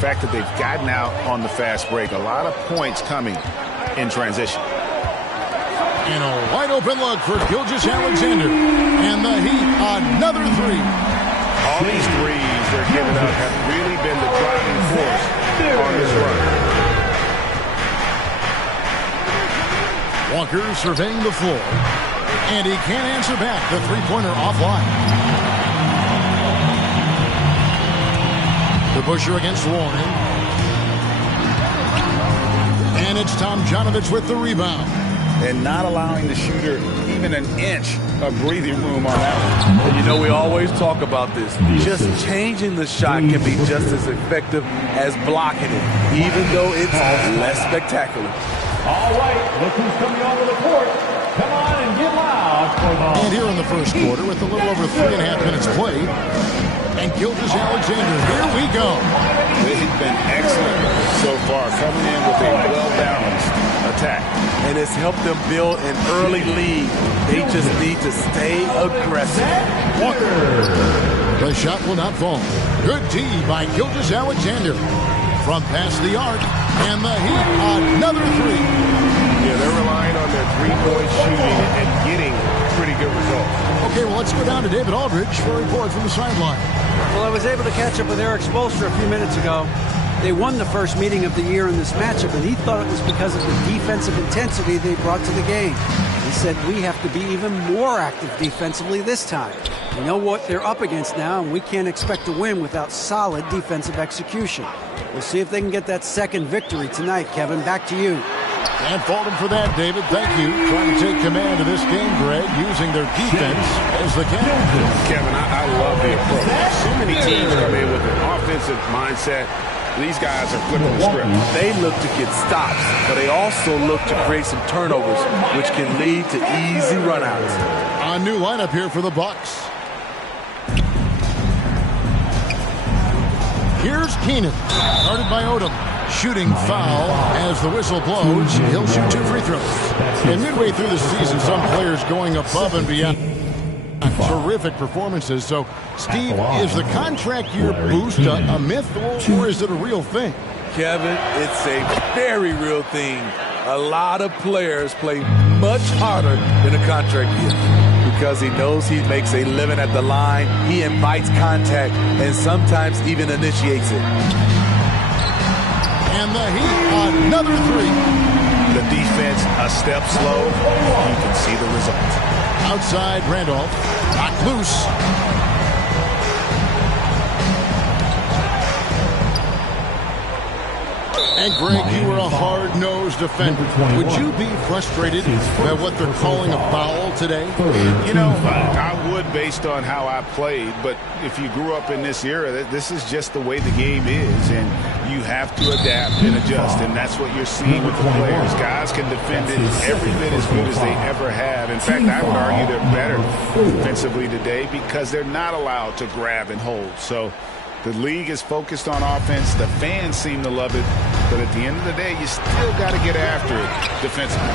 fact that they've gotten out on the fast break. A lot of points coming in transition. And a wide open look for Gilgeous-Alexander. And the Heat, another three. All these threes they're giving up have really been the driving force on this run. Walker surveying the floor. And he can't answer back. The three-pointer offline. The Busher against Warren. And it's Tomjanovich with the rebound. And not allowing the shooter even an inch of breathing room on that one. And you know, we always talk about this. Just changing the shot can be just as effective as blocking it, even though it's less spectacular. All right, look who's coming onto the court. Come on and get loud for the... And here in the first quarter with a little over 3.5 minutes played. And Gilgeous-Alexander, here we go. They've been excellent so far, coming in with a well-balanced attack. And it's helped them build an early lead. They just need to stay aggressive. Walker. The shot will not fall. Good D by Gilgeous-Alexander. From past the arc. And the Heat, another three. Yeah, they're relying on their three-point shooting and getting pretty good results. Okay, well, let's go down to David Aldridge for a report from the sideline. Well, I was able to catch up with Eric Spoelstra a few minutes ago. They won the first meeting of the year in this matchup, and he thought it was because of the defensive intensity they brought to the game. He said, we have to be even more active defensively this time. We know what they're up against now, and we can't expect to win without solid defensive execution. We'll see if they can get that second victory tonight. Kevin, back to you. Can't fault him for that, David. Thank you. Trying to take command of this game, Greg, using their defense as the captain. Kevin, I love the approach. So many teams come in with an offensive mindset. These guys are flipping the script. They look to get stops, but they also look to create some turnovers, which can lead to easy runouts. A new lineup here for the Bucks. Here's Keenan, guarded by Odom. Shooting foul as the whistle blows. He'll shoot 2 free throws. And midway through the season, some players going above and beyond. Terrific performances. So, Steve, is the contract year boost a myth or is it a real thing? Kevin, it's a very real thing. A lot of players play much harder in a contract year because he knows he makes a living at the line. He invites contact and sometimes even initiates it. And the Heat, another three. The defense a step slow. You can see the result. Outside, Randolph. Knocked loose. And Greg, you were a hard-nosed defender. Would you be frustrated by what they're calling a foul today? You know, I would based on how I played, but if you grew up in this era, this is just the way the game is, and you have to adapt and adjust, and that's what you're seeing with the players. Guys can defend it every bit as good as they ever have. In fact, I would argue they're better defensively today because they're not allowed to grab and hold. So the league is focused on offense. The fans seem to love it. But at the end of the day, you still got to get after it defensively.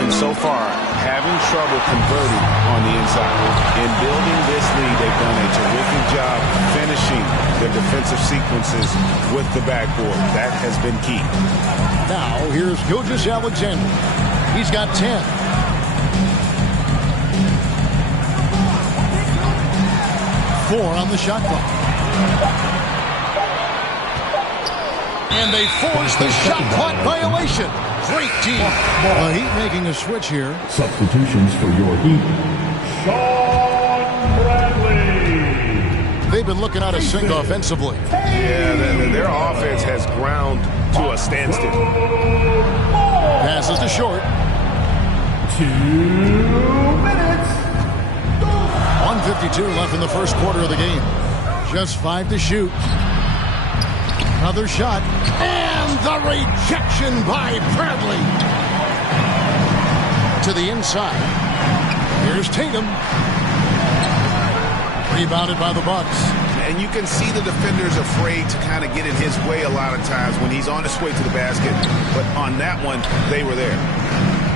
And so far, having trouble converting on the inside. In building this lead, they've done a terrific job finishing their defensive sequences with the backboard. That has been key. Now, here's Gilgeous-Alexander. He's got 10. Four on the shot clock. And they force the shot clock violation. Great team. The Heat making a switch here. Substitutions for your Heat. Sean Bradley. They've been looking out of sync offensively. Yeah, their offense has ground to a standstill. Passes to short. 2 minutes. 1:52 left in the first quarter of the game. Just 5 to shoot. Another shot. And the rejection by Bradley. To the inside. Here's Tatum. Rebounded by the Bucks. And you can see the defenders afraid to kind of get in his way a lot of times when he's on his way to the basket. But on that one, they were there.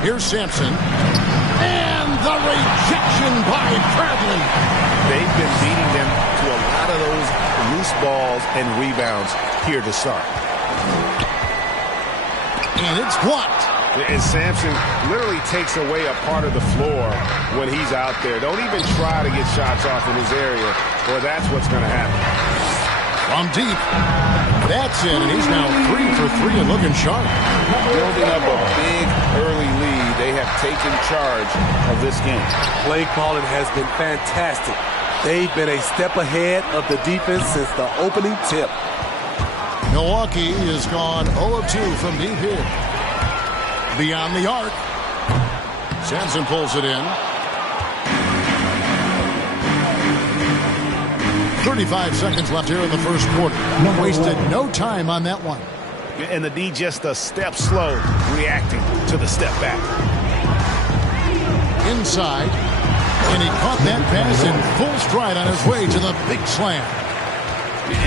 Here's Sampson. And the rejection by Bradley. They've been beating them to a lot of those loose balls and rebounds here to start. And it's blocked. And Sampson literally takes away a part of the floor when he's out there. Don't even try to get shots off in his area, or that's what's going to happen. From deep. That's in, and he's now 3 for 3 and looking sharp. Building up a big early lead. They have taken charge of this game. Play calling has been fantastic. They've been a step ahead of the defense since the opening tip. Milwaukee has gone 0 of 2 from deep here. Beyond the arc. Sampson pulls it in. 35 seconds left here in the first quarter. Wasted no time on that one. And the D just a step slow, reacting to the step back. Inside. And he caught that pass in full stride on his way to the big slam.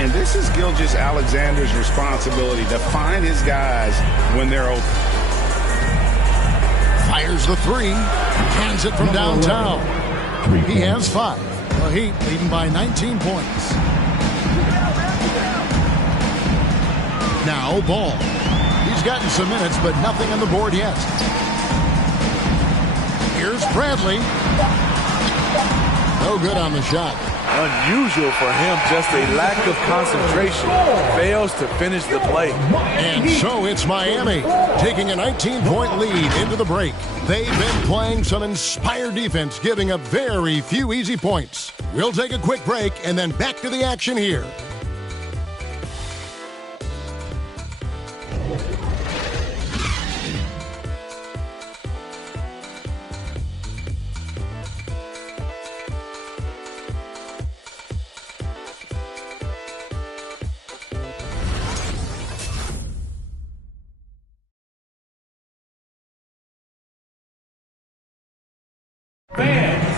And this is Gilgeous-Alexander's responsibility to find his guys when they're open. Fires the three. Hands it from downtown. He has 5. The Heat leading by 19 points. Now Ball. He's gotten some minutes, but nothing on the board yet. Here's Bradley. No good on the shot. Unusual for him, just a lack of concentration. Fails to finish the play. And so it's Miami taking a 19-point lead into the break. They've been playing some inspired defense, giving up very few easy points. We'll take a quick break and then back to the action here.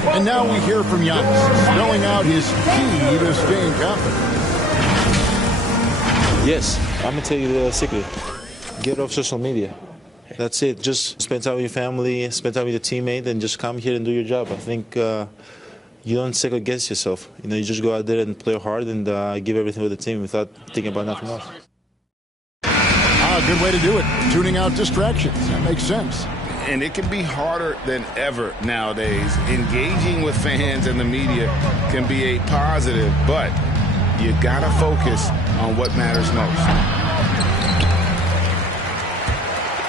And now we hear from Giannis, spelling out his key to staying confident. Yes, I'm going to tell you the secret. Get off social media. That's it. Just spend time with your family, spend time with your teammate, and just come here and do your job. I think you don't second guess yourself. You just go out there and play hard and give everything with the team without thinking about nothing else. Good way to do it. Tuning out distractions. That makes sense. And it can be harder than ever nowadays. Engaging with fans and the media can be a positive, but you gotta focus on what matters most.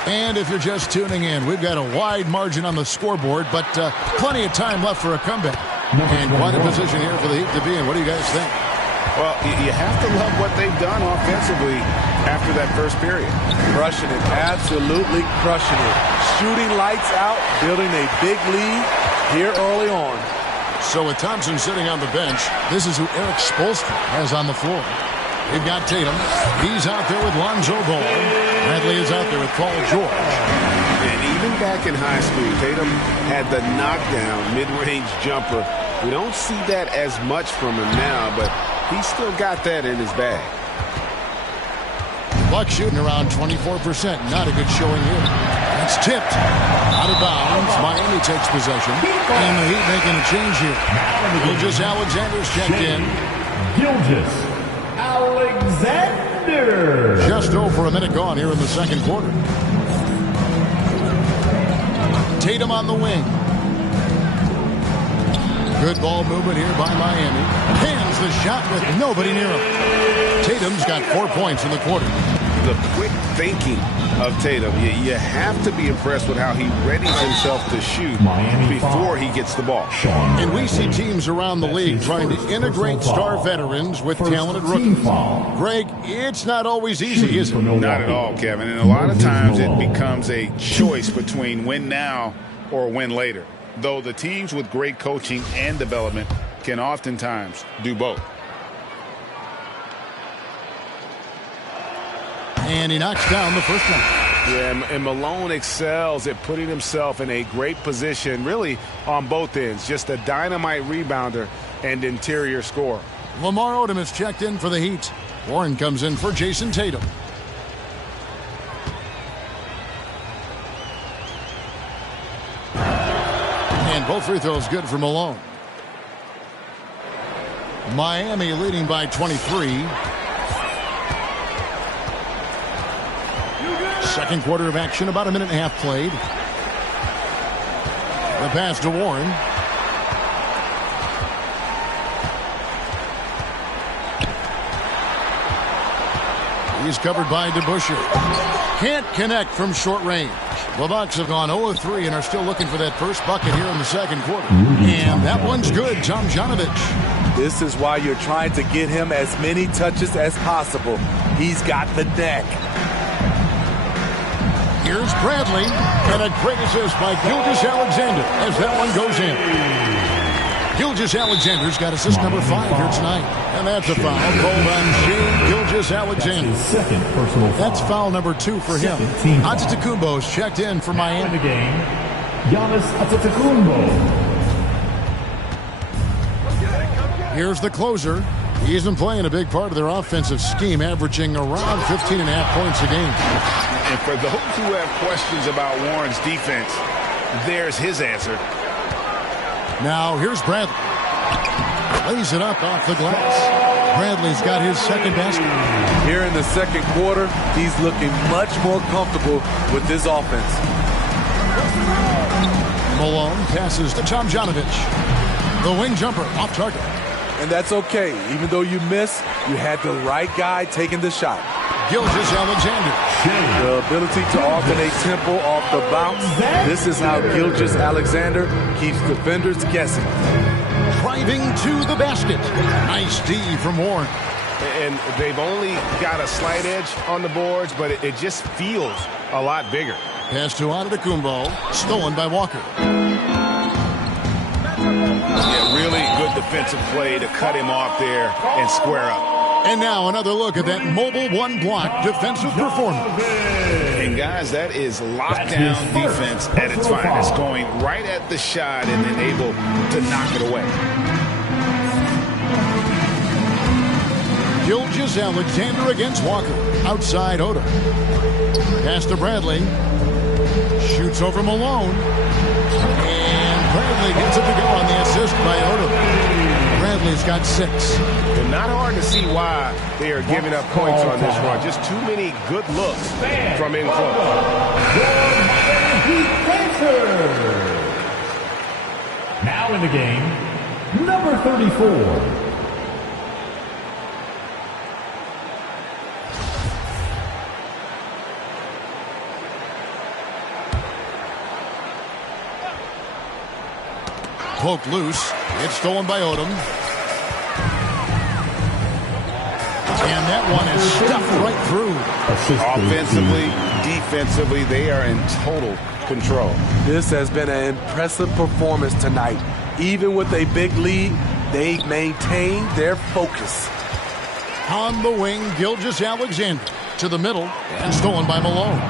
And if you're just tuning in, we've got a wide margin on the scoreboard, but plenty of time left for a comeback. And quite a position here for the Heat to be in. What do you guys think? Well, you have to love what they've done offensively after that first period. Crushing it, absolutely crushing it. Shooting lights out, building a big lead here early on. So with Thompson sitting on the bench, this is who Eric Spoelstra has on the floor. We've got Tatum. He's out there with Lonzo Ball. Bradley is out there with Paul George. And even back in high school, Tatum had the knockdown mid-range jumper. We don't see that as much from him now, but he's still got that in his bag. Buck shooting around 24%. Not a good showing here. It's tipped. Out of bounds. Miami takes possession. And the Heat making a change here. Gilgeous-Alexander's checked in. Gilgeous-Alexander. Just over a minute gone here in the second quarter. Tatum on the wing. Good ball movement here by Miami. Hands the shot with nobody near him. Tatum's got 4 points in the quarter. The quick thinking of Tatum, you have to be impressed with how he readies himself to shoot before he gets the ball. And we see teams around the league trying to integrate star veterans with talented rookies. Greg, it's not always easy, is it? Not at all, Kevin. And a lot of times it becomes a choice between win now or win later. Though the teams with great coaching and development can oftentimes do both. And he knocks down the first one. Yeah, and Malone excels at putting himself in a great position, really on both ends. Just a dynamite rebounder and interior scorer. Lamar Odom is checked in for the Heat. Warren comes in for Jason Tatum. And both free throws good for Malone. Miami leading by 23. Second quarter of action, about a minute and a half played. The pass to Warren. He's covered by DeBusschere. Can't connect from short range. The Bucks have gone 0-3 and are still looking for that first bucket here in the second quarter. And that one's good, Tomjanovich. This is why you're trying to get him as many touches as possible. He's got the neck. Here's Bradley, and a great assist by Gilgeous-Alexander as that one goes in. Gilgeous-Alexander's got assist number 5 here tonight. And that's a foul called on Shai Gilgeous-Alexander. Second personal foul. That's foul number 2 for him. Antetokounmpo's checked in for Miami. In the game, Giannis Antetokounmpo. Here's the closer. He's been playing a big part of their offensive scheme, averaging around 15.5 points a game. And for those who have questions about Warren's defense, there's his answer. Now here's Bradley. Lays it up off the glass. Bradley's got his second basket. Here in the second quarter, he's looking much more comfortable with this offense. Malone passes to Tomjanovich. The wing jumper off target. And that's okay. Even though you miss, you had the right guy taking the shot. Gilgeous-Alexander. The ability to alternate tempo off the bounce. This is how Gilgeous-Alexander keeps defenders guessing. Driving to the basket. Nice D from Warren. And they've only got a slight edge on the boards, but it just feels a lot bigger. Pass to Antetokounmpo. Stolen by Walker. Yeah, really good defensive play to cut him off there and square up. And now another look at that mobile one-block defensive performance. And guys, that is lockdown defense at its finest, going right at the shot and then able to knock it away. Gilgeous-Alexander against Walker. Outside Odom. Pass to Bradley. Shoots over Malone. And Bradley gets it to go on the assist by Odom. Bradley's got 6. And not hard to see why they are giving up points on this run. Just too many good looks from in close. Now in the game, number 34. Poked loose. It's stolen by Odom. And that one is stuffed right through. Offensively, defensively, they are in total control. This has been an impressive performance tonight. Even with a big lead, they maintain their focus. On the wing, Gilgeous-Alexander to the middle and stolen by Malone.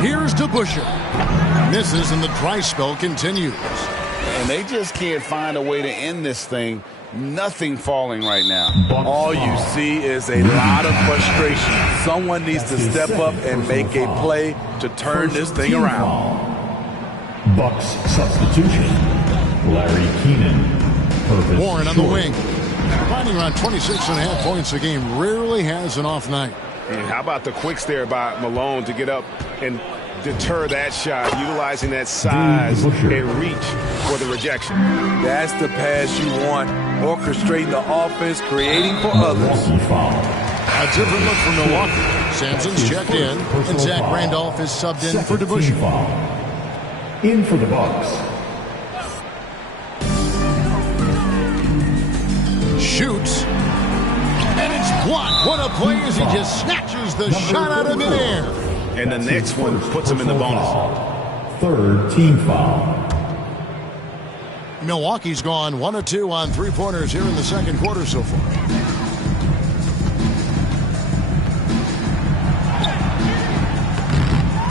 Here's DeBusschere. Misses and the dry spell continues. And they just can't find a way to end this thing. Nothing falling right now. All you see is a lot of frustration. Someone needs to step up and make a play to turn this thing around. Bucks substitution. Larry Keenan. Warren on the wing. Finding around 26.5 points a game. Rarely has an off night. And how about the quicks there by Malone to get up and deter that shot, utilizing that size and reach for the rejection. That's the pass you want. Orchestrating the offense, creating for others. A different look from Milwaukee. Sampson's checked in, and Zach Randolph is subbed in for DeBusschere. In for the Bucks. Shoots. And it's blocked. What a play as he just snatches the shot out of midair. And the next one puts him in the bonus. Third team foul. Milwaukee's gone 1 of 2 on three-pointers here in the second quarter so far.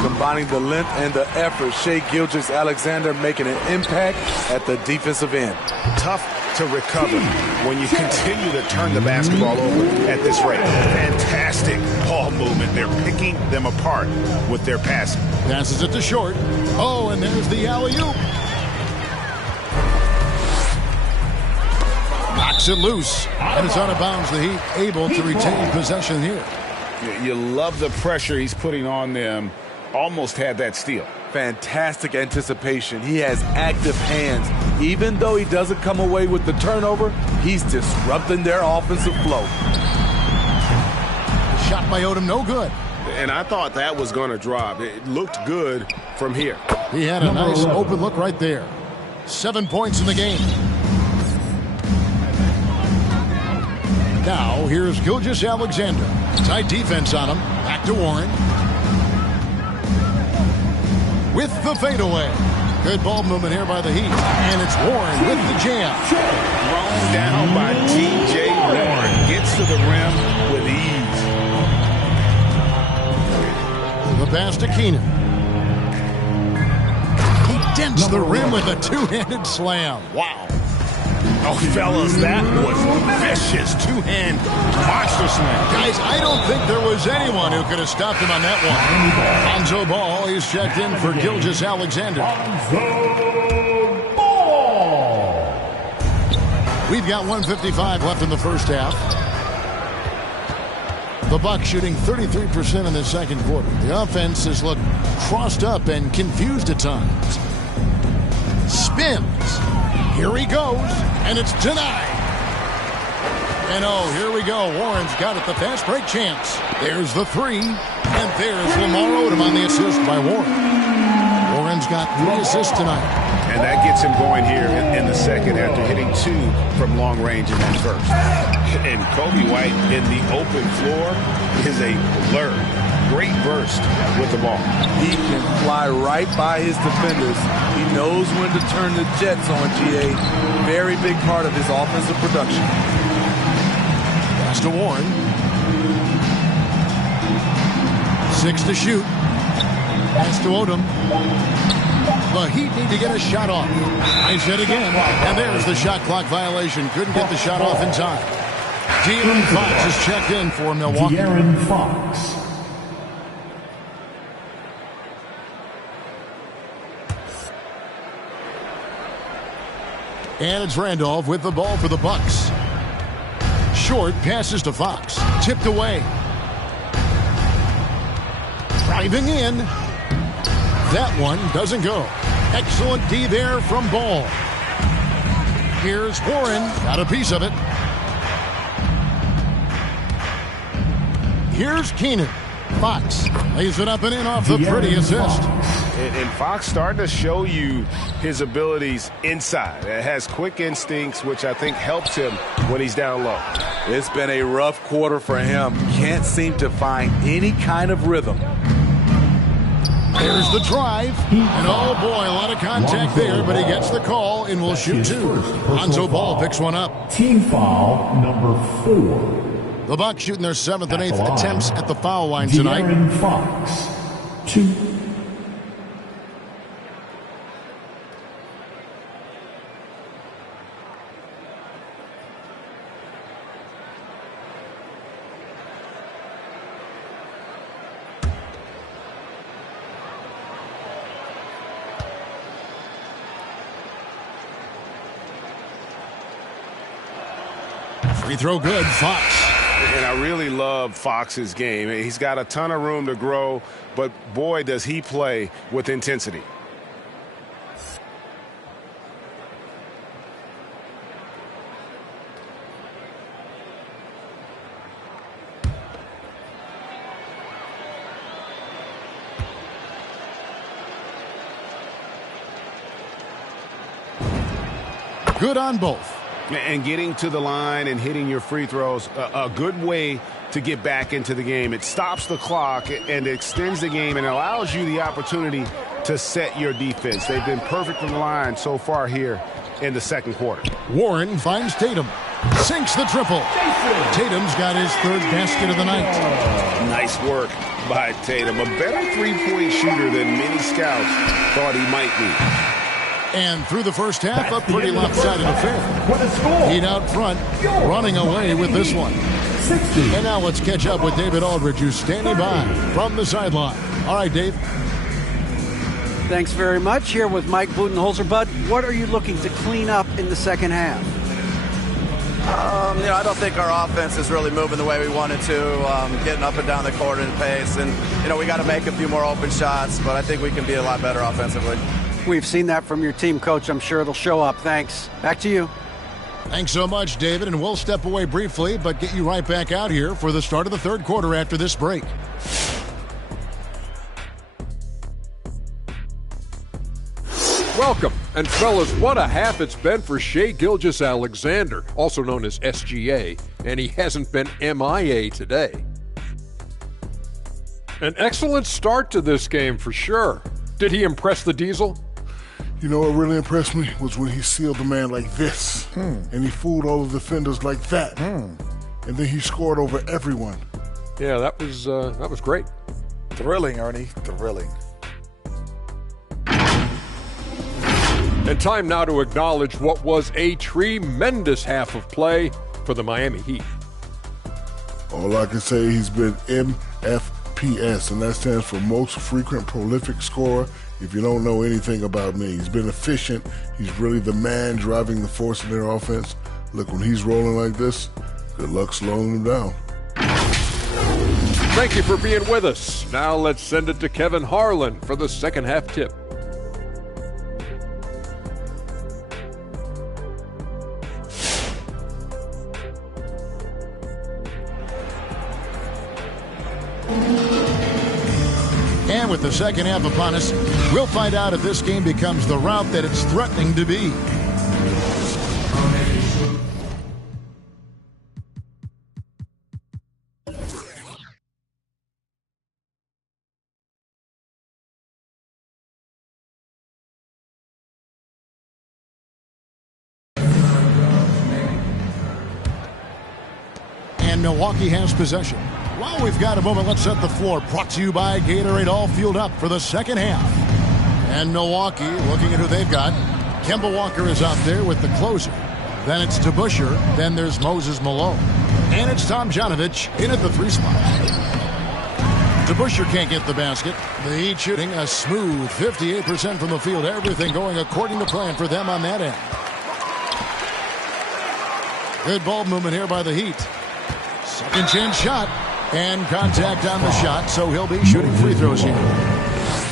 Combining the length and the effort, Shai Gilgeous-Alexander making an impact at the defensive end. Tough to recover when you continue to turn the basketball over at this rate. Fantastic ball movement. They're picking them apart with their passing. Passes it to short. Oh, and there's the alley-oop. Knocks it loose, and it's out of bounds. The Heat able to retain possession here. You love the pressure he's putting on them. Almost had that steal. Fantastic anticipation. He has active hands. Even though he doesn't come away with the turnover, he's disrupting their offensive flow. Shot by Odom, no good. And I thought that was going to drop. It looked good from here. He had a nice open look right there. 7 points in the game. Now, here's Gilgeous-Alexander. Tight defense on him. Back to Warren. With the fadeaway. Good ball movement here by the Heat. And it's Warren with the jam. Thrown down by T.J. Warren. Gets to the rim with ease. The pass to Keenan. He dents the rim with a two-handed slam. Wow. Oh, fellas, that was vicious. Two-hand monster slam. Guys, I don't think there was anyone who could have stopped him on that one. Lonzo Ball, he's checked in for Gilgeous-Alexander. Lonzo Ball. We've got 1:55 left in the first half. The Bucks shooting 33% in the second quarter. The offense has looked crossed up and confused at times. Spins. Here he goes, and it's denied. And oh, here we go. Warren's got it, the fast break chance. There's the three, and there's Lamar Odom on the assist by Warren. Warren's got 3 assists tonight. And that gets him going here in the second after hitting 2 from long range in that first. And Kobe White in the open floor is a blur. Great burst with the ball. He can fly right by his defenders. He knows when to turn the jets on, GA. Very big part of his offensive production. Pass to Warren. 6 to shoot. Pass to Odom. The Heat need to get a shot off. Nice hit again. And there's the shot clock violation. Couldn't get the shot off in time. De'Aaron Fox is checked in for Milwaukee. De'Aaron Fox. And it's Randolph with the ball for the Bucks. Short passes to Fox. Tipped away. Driving in. That one doesn't go. Excellent D there from Ball. Here's Warren. Got a piece of it. Here's Keenan. Fox lays it up and in off the pretty assist. And Fox starting to show you his abilities inside. It has quick instincts, which I think helps him when he's down low. It's been a rough quarter for him. Can't seem to find any kind of rhythm. There's the drive. And oh boy, a lot of contact there, but he gets the call and will shoot 2. Lonzo Ball picks one up. Team foul number 4. The Bucks shooting their 7th and 8th attempts at the foul line tonight. De'Aaron Fox. 2. Free throw good, Fox. And I really love Fox's game. He's got a ton of room to grow, but boy, does he play with intensity. Good on both. And getting to the line and hitting your free throws, a good way to get back into the game. It stops the clock and extends the game and allows you the opportunity to set your defense. They've been perfect from the line so far here in the second quarter. Warren finds Tatum. Sinks the triple. Tatum's got his 3rd basket of the night. Nice work by Tatum. A better three-point shooter than many scouts thought he might be. And through the first half, a pretty lopsided affair. Heat out front, running away with this one. 60. And now let's catch up with David Aldridge, who's standing by from the sideline. All right, Dave. Thanks very much. Here with Mike Budenholzer. Bud, what are you looking to clean up in the second half? I don't think our offense is really moving the way we wanted to, getting up and down the court in pace. And, we got to make a few more open shots, but I think we can be a lot better offensively. We've seen that from your team, Coach. I'm sure it'll show up. Thanks. Back to you. Thanks so much, David. And we'll step away briefly, but get you right back out here for the start of the third quarter after this break. Welcome. And fellas, what a half it's been for Shai Gilgeous-Alexander, also known as SGA, and he hasn't been MIA today. An excellent start to this game for sure. Did he impress the Diesel? You know what really impressed me was when he sealed the man like this, and he fooled all the defenders like that, and then he scored over everyone. Yeah, that was great. Thrilling, Ernie, thrilling. And time now to acknowledge what was a tremendous half of play for the Miami Heat. All I can say, he's been MFPS, and that stands for most frequent prolific scorer. If you don't know anything about me, he's been efficient. He's really the man driving the force of their offense. Look, when he's rolling like this, good luck slowing him down. Thank you for being with us. Now let's send it to Kevin Harlan for the second half tip. And with the second half upon us, we'll find out if this game becomes the route that it's threatening to be. And Milwaukee has possession. While we've got a moment, let's set the floor. Brought to you by Gatorade, all fueled up for the second half. And Milwaukee, looking at who they've got. Kemba Walker is out there with the closer. Then it's DeBusschere. Then there's Moses Malone. And it's Tom Janovich in at the 3 spot. DeBusschere can't get the basket. The Heat shooting a smooth 58% from the field. Everything going according to plan for them on that end. Good ball movement here by the Heat. Second chance shot. And contact on the shot, so he'll be shooting free throws here.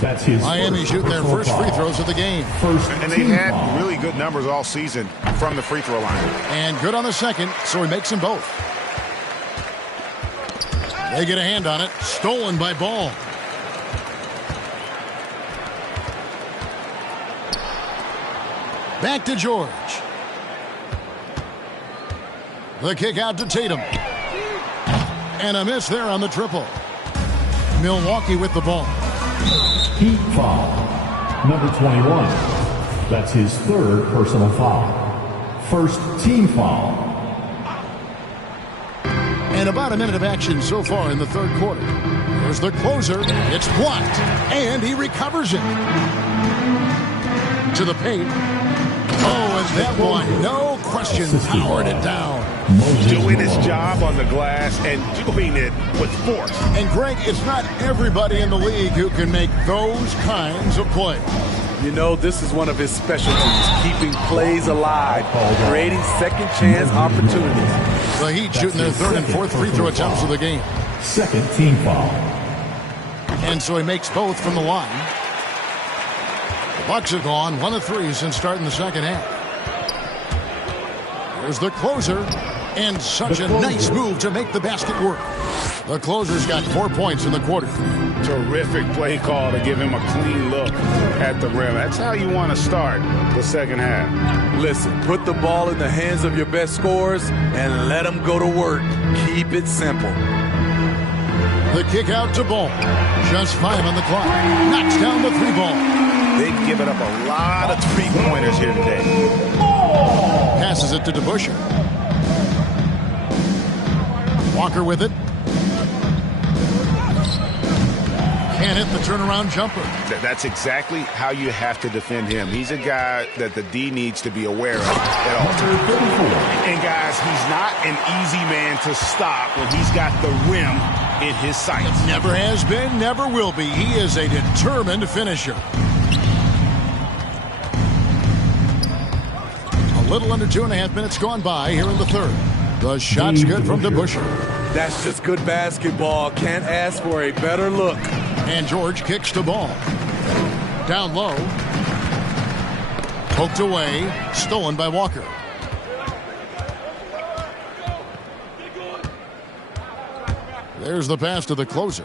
That's his Miami shooting their first free throws of the game. And they had really good numbers all season from the free throw line. And good on the second, so he makes them both. They get a hand on it. Stolen by Ball. Back to George. The kick out to Tatum. And a miss there on the triple. Milwaukee with the ball. Heat foul. Number 21. That's his third personal foul. First team foul. And about a minute of action so far in the third quarter. There's the closer. It's blocked. And he recovers it. To the paint. Oh, and that one, no question, powered it down. Doing his job on the glass and doing it with force. And Greg, it's not everybody in the league who can make those kinds of plays. You know, this is one of his specialties, keeping plays alive, creating second chance opportunities. The Heat shooting their third and fourth free throw attempts of the game. Second team foul. And so he makes both from the line. The Bucks have gone 1 of 3 since starting the second half. There's the closer, and such a nice move to make the basket work. The closer's got 4 points in the quarter. Terrific play call to give him a clean look at the rim. That's how you want to start the second half. Listen, put the ball in the hands of your best scorers and let them go to work. Keep it simple. The kick out to Ball. Just 5 on the clock. Knocks down the 3 ball. They've given up a lot of three-pointers here today. Passes it to DeBusschere. Walker with it. Can't hit the turnaround jumper. That's exactly how you have to defend him. He's a guy that the D needs to be aware of at all times. And guys, he's not an easy man to stop when he's got the rim in his sights. Never has been, never will be. He is a determined finisher. A little under 2.5 minutes gone by here in the third. The shot's good from DeBusschere. That's just good basketball. Can't ask for a better look. And George kicks the ball. Down low. Poked away. Stolen by Walker. There's the pass to the closer.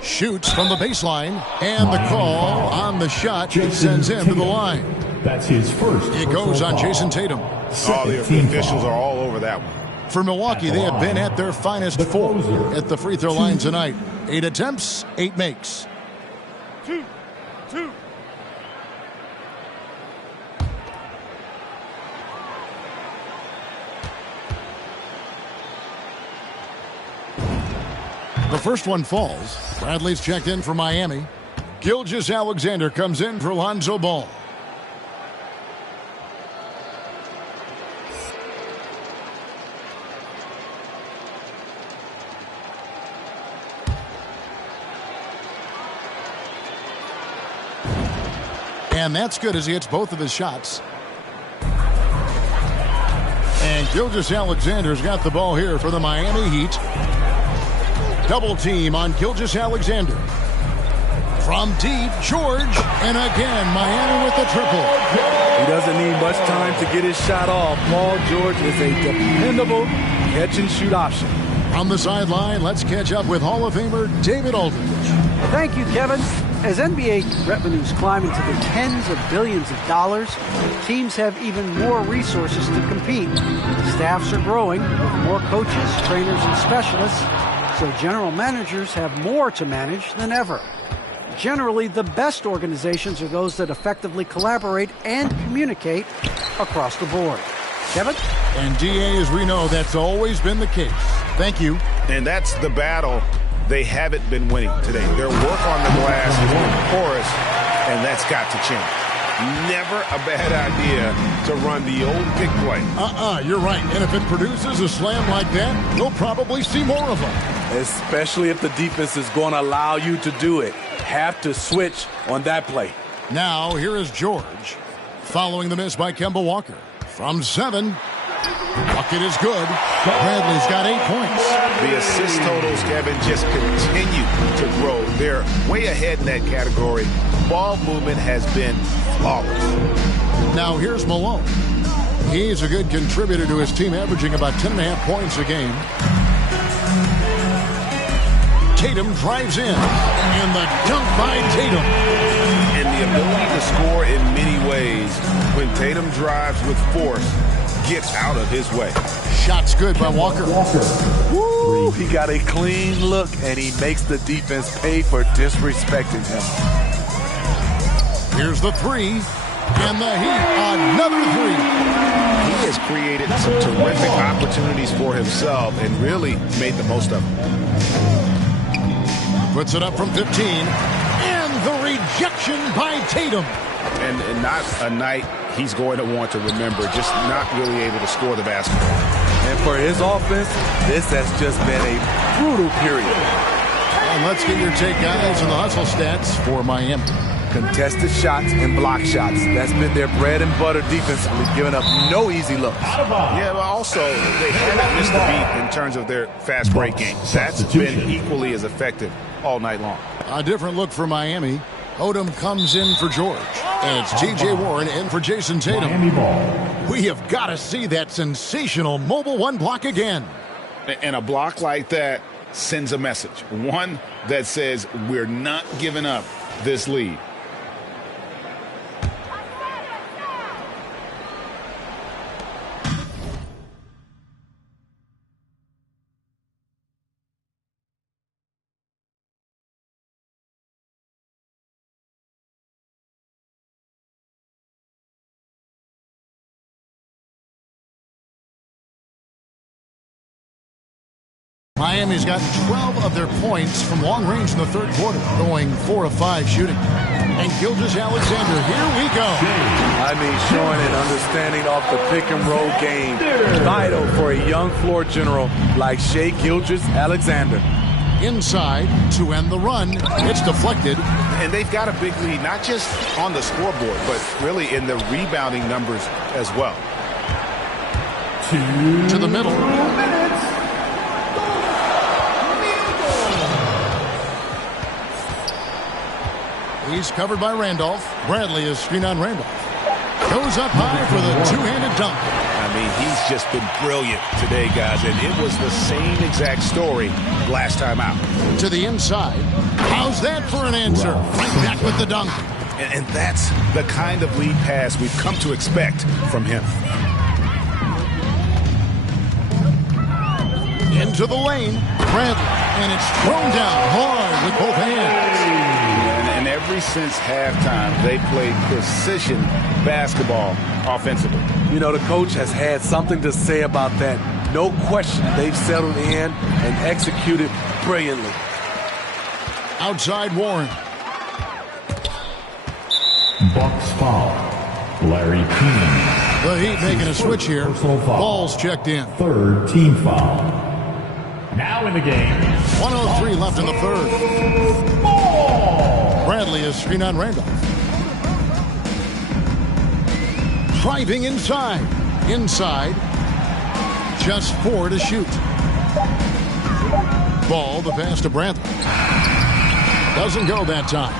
Shoots from the baseline. And the call on the shot sends him to the line. That's his first. It goes on Jason Tatum. Oh, the officials are all over that one. For Milwaukee, they have been at their finest 4 at the free throw line tonight. 8 attempts, 8 makes. 2. The first one falls. Bradley's checked in for Miami. Gilgeous-Alexander comes in for Lonzo Ball. And that's good as he hits both of his shots. And Gilgeous-Alexander's got the ball here for the Miami Heat. Double team on Gilgeous-Alexander. From deep, George. And again, Miami with the triple. He doesn't need much time to get his shot off. Paul George is a dependable catch-and-shoot option. On the sideline, let's catch up with Hall of Famer David Aldridge. Thank you, Kevin. As NBA revenues climb into the tens of billions of dollars, teams have even more resources to compete. Staffs are growing with more coaches, trainers, and specialists, so general managers have more to manage than ever. Generally, the best organizations are those that effectively collaborate and communicate across the board. Kevin? And DA, as we know, that's always been the case. Thank you. And that's the battle they haven't been winning today. Their work on the glass has been porous, and that's got to change. Never a bad idea to run the old big play. You're right. And if it produces a slam like that, you'll probably see more of them. Especially if the defense is going to allow you to do it. Have to switch on that play. Now, here is George. Following the miss by Kemba Walker. From 7. Bucket is good. Bradley's got 8 points. The assist totals, Kevin, just continue to grow. They're way ahead in that category. Ball movement has been flawless. Now here's Malone. He's a good contributor to his team, averaging about 10.5 points a game. Tatum drives in. And the dunk by Tatum. And the ability to score in many ways when Tatum drives with force gets out of his way. Shot's good by Walker. Woo! He got a clean look, and he makes the defense pay for disrespecting him. Here's the 3. And the Heat, another 3. He has created some terrific opportunities for himself and really made the most of them. Puts it up from 15. And the rejection by Tatum. And not a night he's going to want to remember, just not really able to score the basketball. And for his offense, this has just been a brutal period. And let's get your take, guys, on the hustle stats for Miami. Contested shots and block shots. That's been their bread and butter defensively, giving up no easy looks. Yeah, but also they haven't missed a beat in terms of their fast break game. That's been equally as effective all night long. A different look for Miami. Odom comes in for George. And it's T.J. Warren in for Jason Tatum. We have got to see that sensational mobile 1 block again. And a block like that sends a message. One that says we're not giving up this lead. Miami's gotten 12 of their points from long range in the third quarter, going 4 of 5 shooting. And Gilgeous-Alexander, here we go. I mean, showing an understanding off the pick-and-roll game. Vital for a young floor general like Shai Gilgeous-Alexander. Inside to end the run. It's deflected. And they've got a big lead, not just on the scoreboard, but really in the rebounding numbers as well. To the middle. He's covered by Randolph. Bradley is screen on Randolph. Goes up high for the two-handed dunk. I mean, he's just been brilliant today, guys, and it was the same exact story last time out. To the inside. How's that for an answer? Right back with the dunk. And that's the kind of lead pass we've come to expect from him. Into the lane. Bradley. And it's thrown down hard with both hands. And ever since halftime, they played precision basketball offensively. You know, the coach has had something to say about that. No question, they've settled in and executed brilliantly. Outside Warren. Bucks foul. Larry Keenan. The Heat making a switch here. Ball's checked in. Third team foul. Now in the game. 1:03 left in the third. Bradley is screen on Randolph. Driving inside. Inside. Just 4 to shoot. Ball, the pass to Bradley. Doesn't go that time.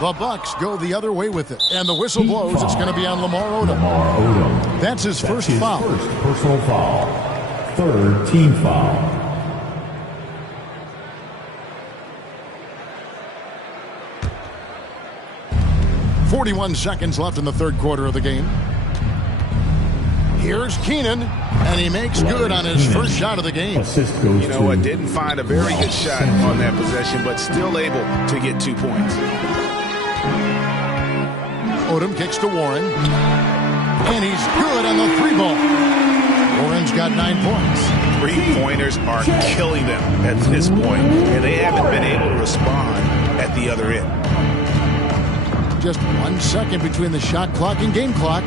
The Bucks go the other way with it. And the whistle blows. It's going to be on Lamar Odom. That's his first foul. First personal foul. Third team foul. 41 seconds left in the third quarter of the game. Here's Keenan, and he makes good on his first shot of the game. Assist goes you know what? Didn't find a very good shot on that possession, but still able to get 2 points. Odom kicks to Warren, and he's good on the 3-ball. Warren's got 9 points. 3-pointers are killing them at this point, and they haven't been able to respond at the other end. Just 1 second between the shot clock and game clock.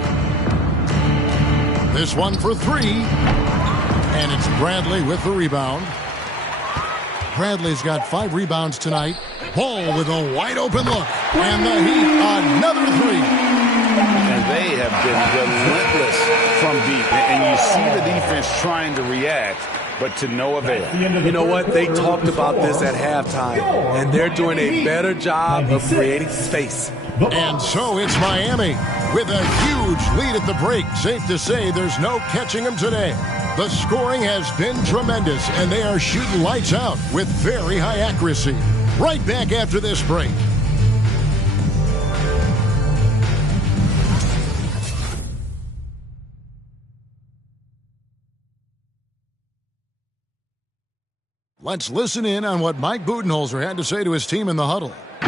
This one for 3. And it's Bradley with the rebound. Bradley's got 5 rebounds tonight. Ball with a wide open look. And the Heat, another 3. And they have been relentless from deep. And you see the defense trying to react, but to no avail. You know what? They talked about this at halftime, and they're doing a better job of creating space. And so it's Miami with a huge lead at the break. Safe to say there's no catching them today. The scoring has been tremendous, and they are shooting lights out with very high accuracy. Right back after this break. Let's listen in on what Mike Budenholzer had to say to his team in the huddle. Keep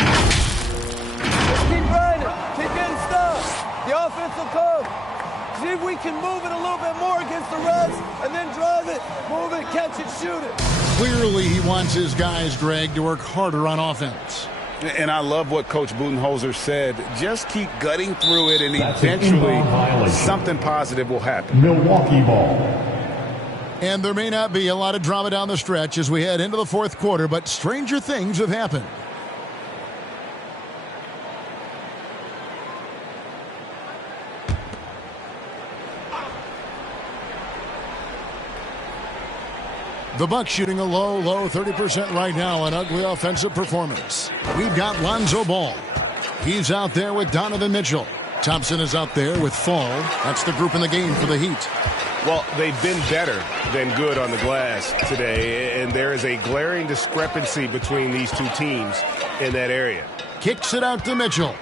grinding. Keep getting stuff. The offense will come. See if we can move it a little bit more against the Reds and then drive it, move it, catch it, shoot it. Clearly he wants his guys, Greg, to work harder on offense. And I love what Coach Budenholzer said. Just keep gutting through it, and eventually something positive will happen. Milwaukee ball. And there may not be a lot of drama down the stretch as we head into the fourth quarter, but stranger things have happened. The Bucks shooting a low 30% right now, an ugly offensive performance. We've got Lonzo Ball. He's out there with Donovan Mitchell. Thompson is out there with Fall. That's the group in the game for the Heat. Well, they've been better than good on the glass today, and there is a glaring discrepancy between these two teams in that area. Kicks it out to Mitchell.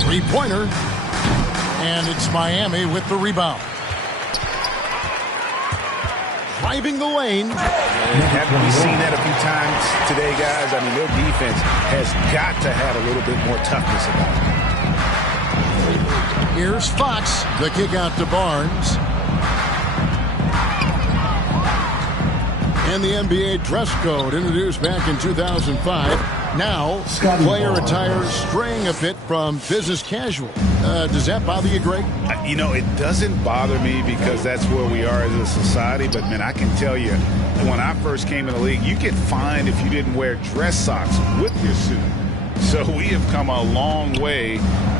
Three-pointer. And it's Miami with the rebound. Driving the lane. Haven't we seen that a few times today, guys? I mean, their defense has got to have a little bit more toughness about it. Here's Fox. The kick out to Barnes. And the NBA dress code introduced back in 2005. Now, player attire straying a bit from business casual. Does that bother you, Greg? You know, it doesn't bother me because that's where we are as a society. But, man, I can tell you, when I first came in the league, you get fined if you didn't wear dress socks with your suit. So we have come a long way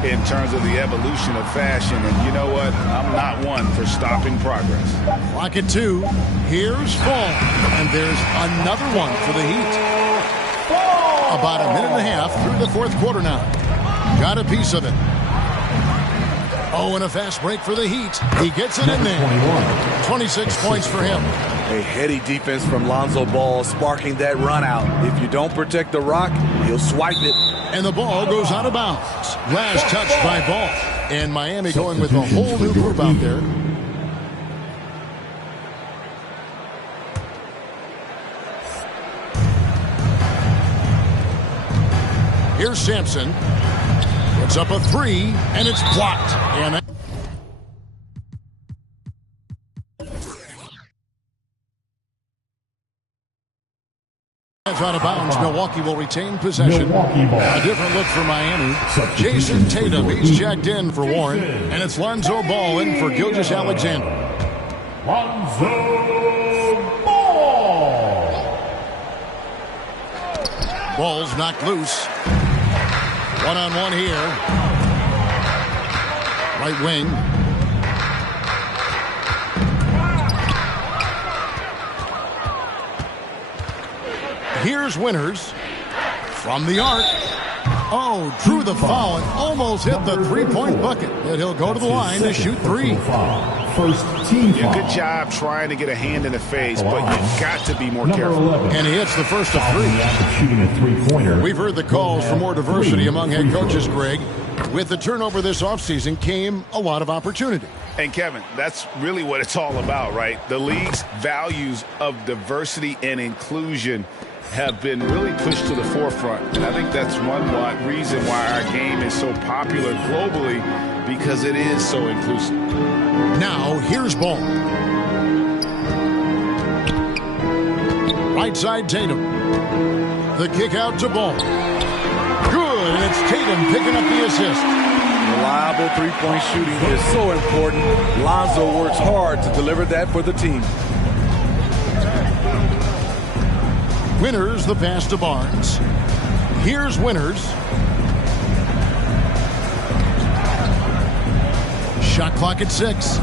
in terms of the evolution of fashion. And you know what? I'm not one for stopping progress. Clock at 2. Here's Fall. And there's another one for the Heat. About a minute and a half through the fourth quarter now. Got a piece of it. Oh, and a fast break for the Heat. He gets it in there. 26 points for him. A heady defense from Lonzo Ball sparking that run out. If you don't protect the rock, he'll swipe it. And the ball goes out of bounds. Last touch by Ball. And Miami going with a whole new group out there. Here's Sampson. Puts up a 3, and it's blocked. And out of bounds. Milwaukee will retain possession. A different look for Miami. Jason Tatum, he's checked in for Warren. And it's Lonzo Ball in for Gilgeous-Alexander. Lonzo Ball. Ball's knocked loose. One-on-one here. Right wing. Here's Winters from the arc. Oh, drew the foul and almost hit the three-point bucket. But he'll go to the line to shoot 3. First team foul. Good job trying to get a hand in the face, but you've got to be more careful. And he hits the first of 3. Shooting a three-pointer. We've heard the calls for more diversity among head coaches, Greg. With the turnover this offseason came a lot of opportunity. And, Kevin, that's really what it's all about, right? The league's values of diversity and inclusion have been really pushed to the forefront. And I think that's one reason why our game is so popular globally, because it is so inclusive. Now, here's Ball. Right side, Tatum. The kick out to Ball. Good, and it's Tatum picking up the assist. Reliable three-point shooting is so important. Lonzo works hard to deliver that for the team. Winters the pass to Barnes. Here's Winters. Shot clock at 6.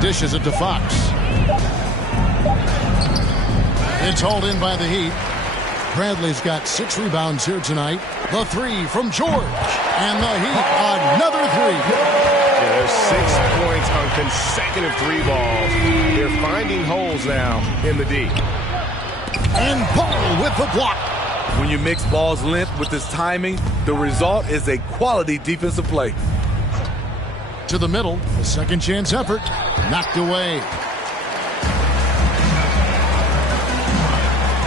Dishes it to Fox. It's hauled in by the Heat. Bradley's got 6 rebounds here tonight. The 3 from George. And the Heat, another 3. Yeah, there's 6 points on consecutive 3 balls. They're finding holes now in the D. And Ball with the block. When you mix Ball's length with his timing, the result is a quality defensive play. To the middle, a second chance effort. Knocked away.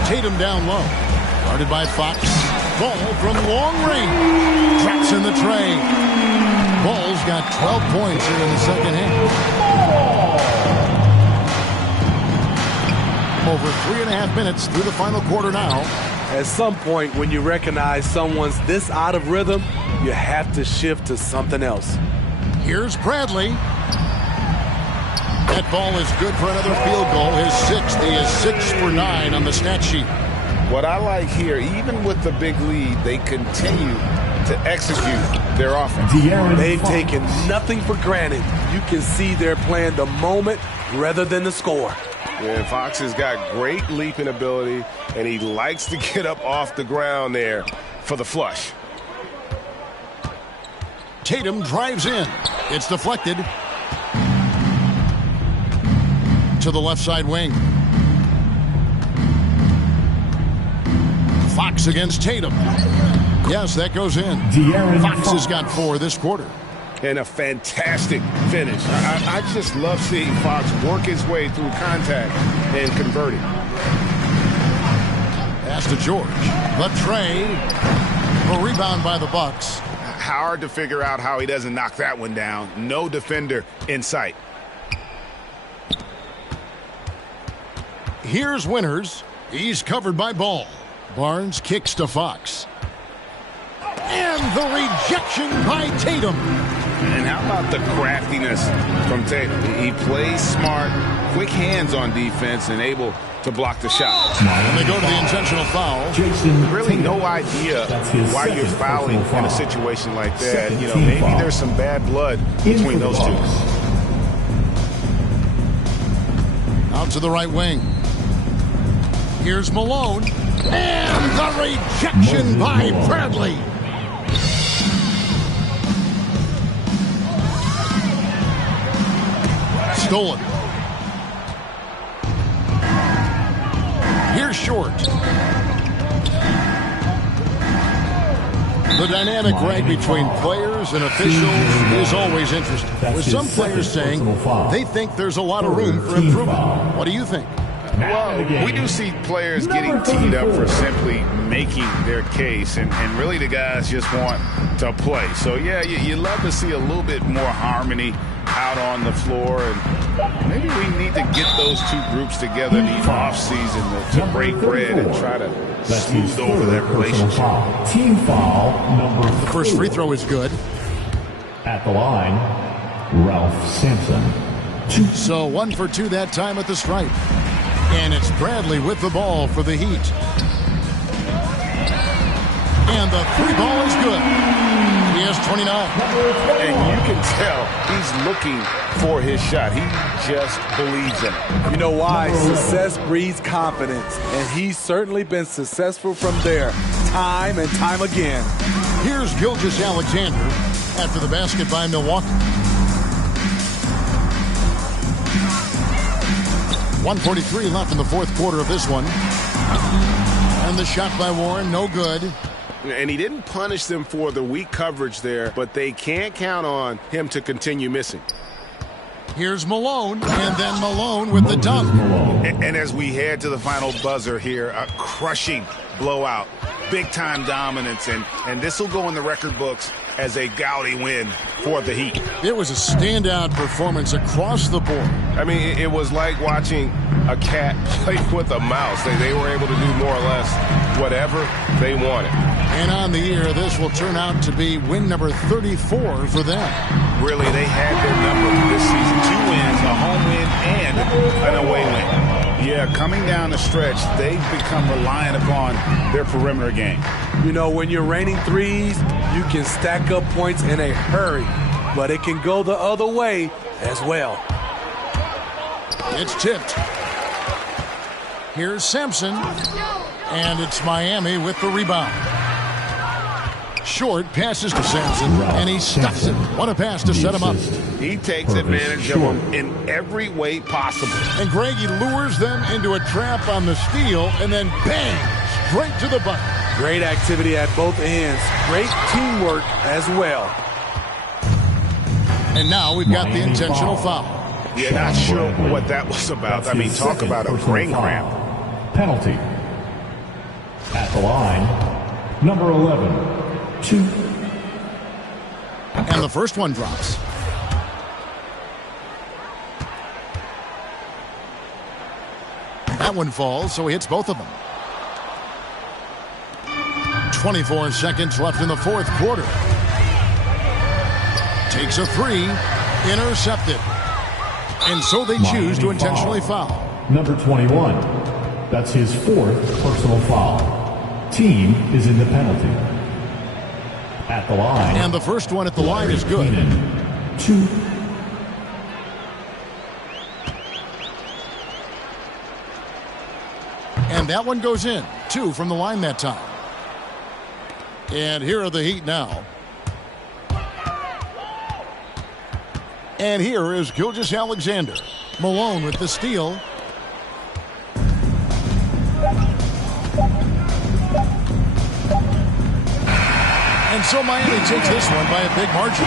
Tatum down low. Guarded by Fox. Ball from long range. Traps in the tray. Ball's got 12 points here in the second half. Over 3.5 minutes through the final quarter now. At some point, when you recognize someone's this out of rhythm, you have to shift to something else. Here's Bradley. That ball is good for another field goal. His 6th. He is 6 for 9 on the stat sheet. What I like here, even with the big lead, they continue to execute their offense. They've taken nothing for granted. You can see they're playing the moment rather than the score. Yeah, Fox has got great leaping ability, and he likes to get up off the ground there for the flush. Tatum drives in. It's deflected. To the left side wing. Fox against Tatum. Yes, that goes in. Fox has got 4 this quarter. And a fantastic finish. I just love seeing Fox work his way through contact and converting. Pass to George. The tray. A rebound by the Bucks. Hard to figure out how he doesn't knock that one down. No defender in sight. Here's Winters. He's covered by Ball. Barnes kicks to Fox. And the rejection by Tatum. And how about the craftiness from Tatum? He plays smart, quick hands on defense, and able to block the shot. And they go to the intentional foul. Really no idea why you're fouling in a situation like that. You know, maybe there's some bad blood between those two. Out to the right wing. Here's Malone. And the rejection by Bradley. Stolen. Here's Short. The dynamic right between players and officials is always interesting, with some players saying they think there's a lot of room for improvement. What do you think? Well, we do see players getting teed up for simply making their case, and really the guys just want to play. So, yeah, you love to see a little bit more harmony out on the floor, and maybe we need to get those two groups together in the offseason to break bread and try to smooth over that relationship. Team foul number 4. The first free throw is good. At the line, Ralph Sampson. So 1 for 2 that time at the stripe. And it's Bradley with the ball for the Heat. And the 3 ball is good. He has 29. And you can tell he's looking for his shot. He just believes in it. You know why? Success breeds confidence. And he's certainly been successful from there time and time again. Here's Gilgeous-Alexander after the basket by Milwaukee. 1:43 left in the fourth quarter of this one. And the shot by Warren, no good. And he didn't punish them for the weak coverage there, but they can't count on him to continue missing. Here's Malone, and then Malone with the dunk. And as we head to the final buzzer here, a crushing blowout, big-time dominance, and this will go in the record books as a gaudy win for the Heat. It was a standout performance across the board. I mean, it was like watching a cat play with a mouse. They were able to do more or less whatever they wanted. And on the year, this will turn out to be win number 34 for them. Really, they had their number this season. 2 wins, a home win, and an away win. Yeah, coming down the stretch, they've become reliant upon their perimeter game. You know, when you're raining threes, you can stack up points in a hurry, but it can go the other way as well. It's tipped. Here's Sampson, and it's Miami with the rebound. Short passes to Sampson, and he stuffs it. What a pass to set him up. He takes advantage of them in every way possible. And Greg, he lures them into a trap on the steal, and then bang, straight to the bucket. Great activity at both ends. Great teamwork as well. And now we've got the intentional foul. Yeah, not sure what that was about. I mean, talk about a brain cramp. Penalty. At the line, number 11. 2. And the first one drops. That one falls, so he hits both of them. 24 seconds left in the fourth quarter. Takes a 3, intercepted. And so they choose to intentionally foul. Number 21. That's his 4th personal foul. Team is in the penalty. At the line. And the first one at the line is good. 2. And that one goes in. 2 from the line that time. And here are the Heat now. And here is Gilgeous-Alexander. Malone with the steal. And so Miami takes this one by a big margin.